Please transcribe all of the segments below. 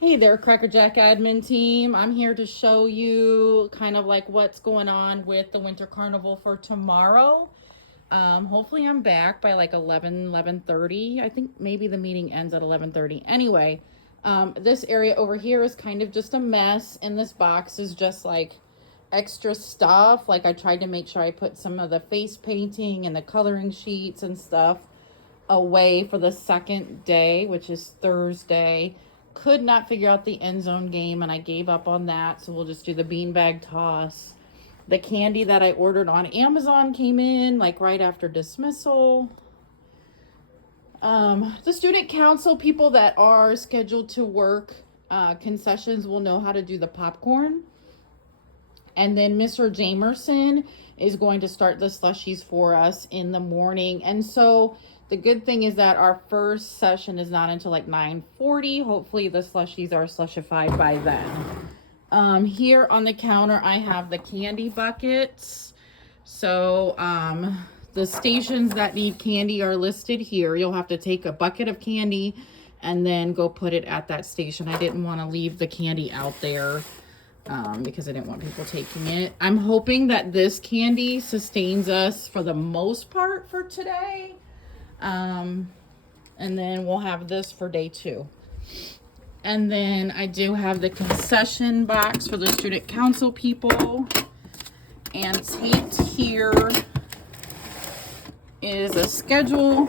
Hey there, Cracker Jack admin team. I'm here to show you kind of like what's going on with the Winter Carnival for tomorrow. Hopefully I'm back by like 11:30. I think maybe the meeting ends at 11:30. Anyway, this area over here is kind of just a mess, and this box is just like extra stuff. Like I tried to make sure I put some of the face painting and the coloring sheets and stuff away for the second day, which is Thursday. Could not figure out the end zone game, and I gave up on that, so we'll just do the beanbag toss. The candy that I ordered on Amazon came in like right after dismissal. The student council people that are scheduled to work concessions will know how to do the popcorn. And then Mr. Jamerson is going to start the slushies for us in the morning. And so the good thing is that our first session is not until like 9:40. Hopefully the slushies are slushified by then. Here on the counter, I have the candy buckets. So the stations that need candy are listed here. You'll have to take a bucket of candy and then go put it at that station. I didn't want to leave the candy out there because I didn't want people taking it. I'm hoping that this candy sustains us for the most part for today. And then we'll have this for day 2. And then I do have the concession box for the student council people. And taped here is a schedule.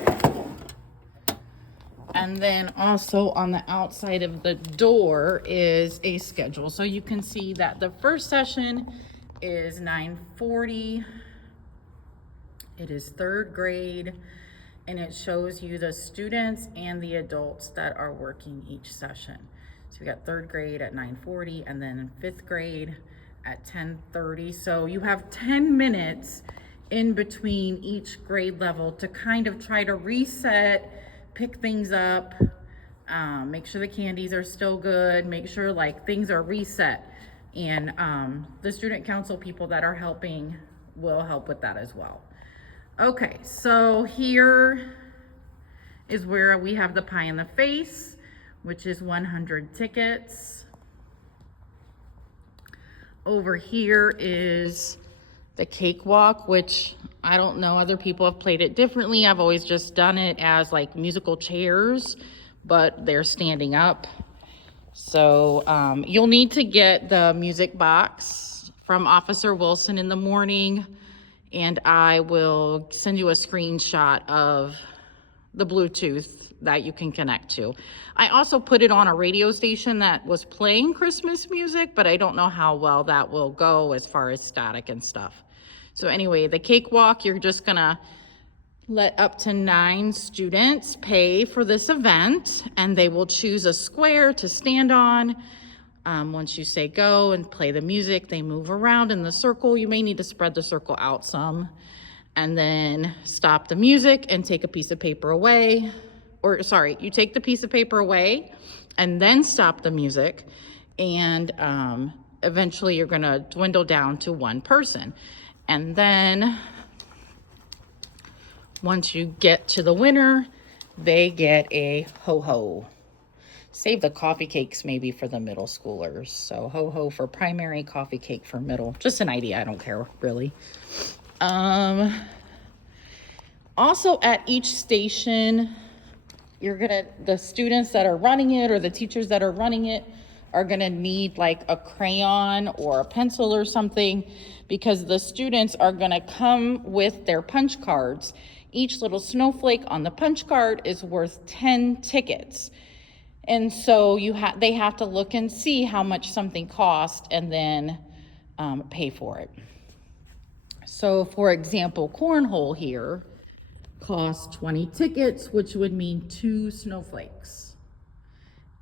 And then also on the outside of the door is a schedule. So you can see that the first session is 9:40. It is 3rd grade, and it shows you the students and the adults that are working each session. So we got 3rd grade at 9:40 and then 5th grade at 10:30. So you have 10 minutes in between each grade level to kind of try to reset, pick things up, make sure the candies are still good, make sure like things are reset. And the student council people that are helping will help with that as well. Okay, so here is where we have the pie in the face, which is 100 tickets. Over here is the cakewalk, which I don't know, other people have played it differently. I've always just done it as like musical chairs, but they're standing up. So you'll need to get the music box from Officer Wilson in the morning, and I will send you a screenshot of the Bluetooth that you can connect to. I also put it on a radio station that was playing Christmas music, but I don't know how well that will go as far as static and stuff. So anyway, the cakewalk, you're just gonna let up to 9 students pay for this event, and they will choose a square to stand on. Once you say go and play the music, they move around in the circle. You may need to spread the circle out some, and then stop the music and take a piece of paper away. Or sorry, you take the piece of paper away and then stop the music, and eventually you're gonna dwindle down to 1 person. And then once you get to the winner, they get a ho-ho. Save the coffee cakes maybe for the middle schoolers. So ho-ho for primary, coffee cake for middle. Just an idea, I don't care really. Also at each station, the students that are running it or the teachers that are running it are gonna need like a crayon or a pencil or something, because the students are gonna come with their punch cards. Each little snowflake on the punch card is worth 10 tickets. And so they have to look and see how much something costs and then pay for it. So for example, cornhole here costs 20 tickets, which would mean 2 snowflakes.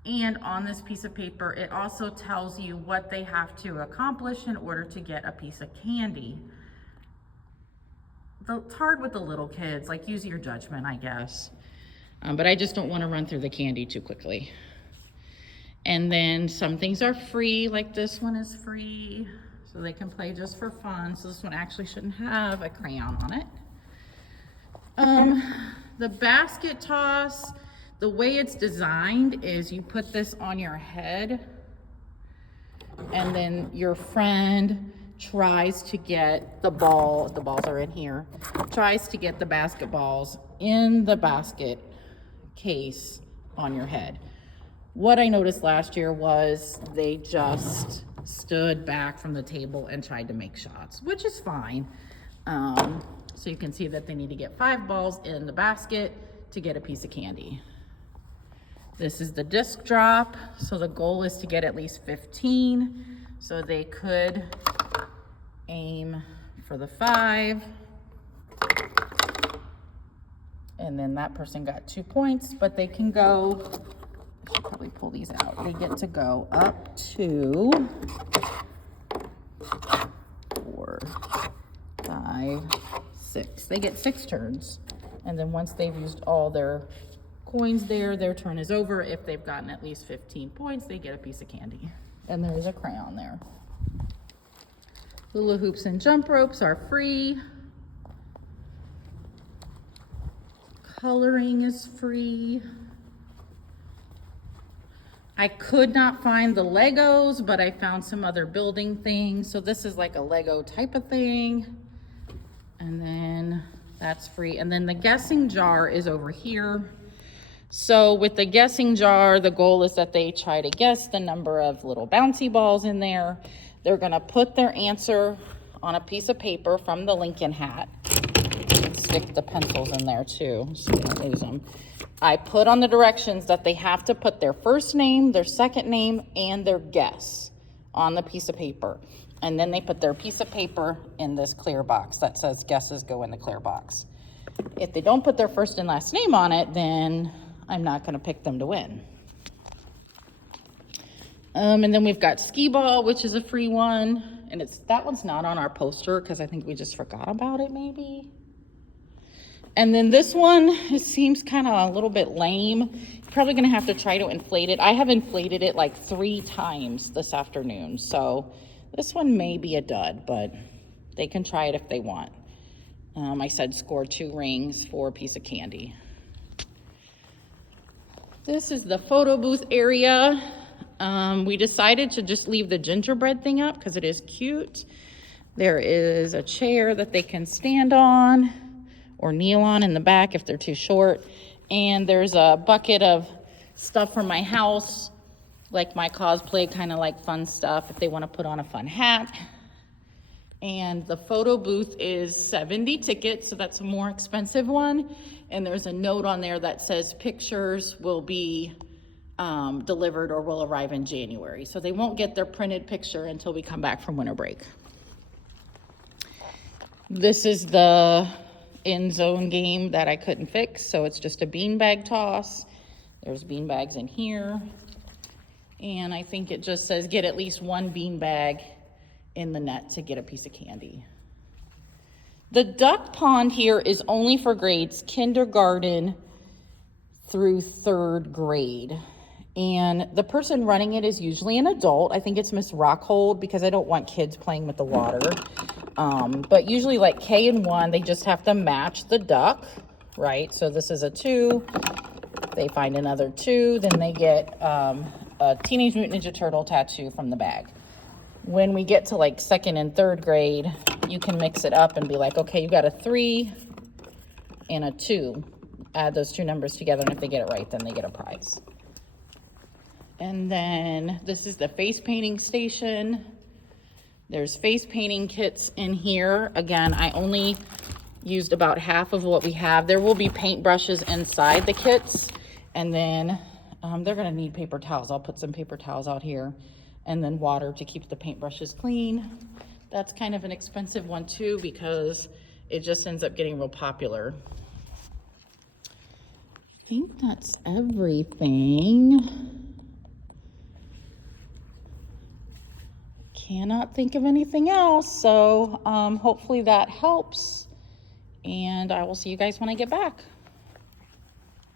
And on this piece of paper, it also tells you what they have to accomplish in order to get a piece of candy. It's hard with the little kids, like use your judgment, I guess. But I just don't want to run through the candy too quickly. And then some things are free, like this one is free, so they can play just for fun. So this one actually shouldn't have a crayon on it. The basket toss, The way it's designed is you put this on your head, and then your friend tries to get the balls are in here, tries to get the basketballs in the basket case on your head. What I noticed last year was they just stood back from the table and tried to make shots, which is fine. So you can see that they need to get 5 balls in the basket to get a piece of candy. This is the disc drop, so the goal is to get at least 15. So they could aim for the 5. And then that person got 2 points, but they can go, I should probably pull these out. They get to go up to 4, 5, 6. They get 6 turns. And then once they've used all their coins there, their turn is over. If they've gotten at least 15 points, they get a piece of candy. And there's a crayon there. Hula hoops and jump ropes are free. Coloring is free. I could not find the Legos, but I found some other building things. So this is like a Lego type of thing. And then that's free. And then the guessing jar is over here. So with the guessing jar, the goal is that they try to guess the number of little bouncy balls in there. They're gonna put their answer on a piece of paper from the Lincoln hat. Stick the pencils in there too, so they don't lose them. I put on the directions that they have to put their first name, their second name, and their guess on the piece of paper. And then they put their piece of paper in this clear box that says guesses go in the clear box. If they don't put their first and last name on it, then I'm not gonna pick them to win. And then we've got skee ball, which is a free one. And that one's not on our poster because I think we just forgot about it maybe. And then this one, it seems kind of a little bit lame. You're probably gonna have to try to inflate it. I have inflated it like 3 times this afternoon. So this one may be a dud, but they can try it if they want. I said score 2 rings for a piece of candy. This is the photo booth area. We decided to just leave the gingerbread thing up because it is cute. There is a chair that they can stand on or kneel on in the back if they're too short. And there's a bucket of stuff from my house, like my cosplay, kind of like fun stuff if they want to put on a fun hat. And the photo booth is 70 tickets, so that's a more expensive one. And there's a note on there that says pictures will be delivered or will arrive in January. So they won't get their printed picture until we come back from winter break. This is the end zone game that I couldn't fix, so it's just a beanbag toss. There's beanbags in here. And I think it just says get at least 1 beanbag in the net to get a piece of candy. The duck pond here is only for grades kindergarten through 3rd grade. And the person running it is usually an adult. I think it's Miss Rockhold because I don't want kids playing with the water. But usually like K and 1, they just have to match the duck, right? So this is a 2. They find another 2, then they get a Teenage Mutant Ninja Turtle tattoo from the bag. When we get to like 2nd and 3rd grade, you can mix it up and be like, okay, you got a 3 and a 2. Add those 2 numbers together, and if they get it right, then they get a prize. And then this is the face painting station. There's face painting kits in here. Again, I only used about half of what we have. There will be paint brushes inside the kits, and then they're gonna need paper towels. I'll put some paper towels out here, and then water to keep the paintbrushes clean. That's kind of an expensive one too because it just ends up getting real popular. I think that's everything. Cannot think of anything else, so hopefully that helps, and I will see you guys when I get back.